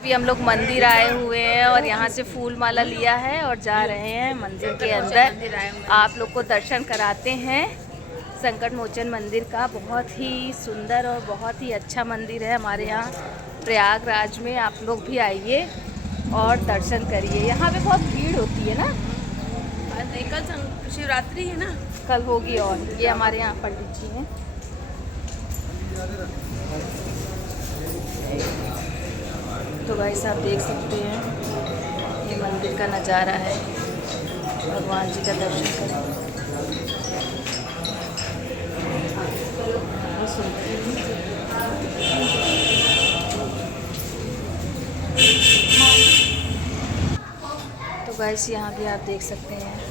अभी हम लोग मंदिर आए हुए हैं और यहाँ से फूल माला लिया है और जा रहे हैं मंदिर के अंदर। आप लोग को दर्शन कराते हैं संकट मोचन मंदिर का। बहुत ही सुंदर और बहुत ही अच्छा मंदिर है हमारे यहाँ प्रयागराज में। आप लोग भी आइए और दर्शन करिए। यहाँ पे बहुत भीड़ होती है ना। कल शिवरात्रि है ना, कल होगी। और ये हमारे यहाँ पंडित जी हैं। तो भाई साहब देख सकते हैं ये मंदिर का नज़ारा है। भगवान जी का दर्शन करें। तो गाइस यहाँ भी आप देख सकते हैं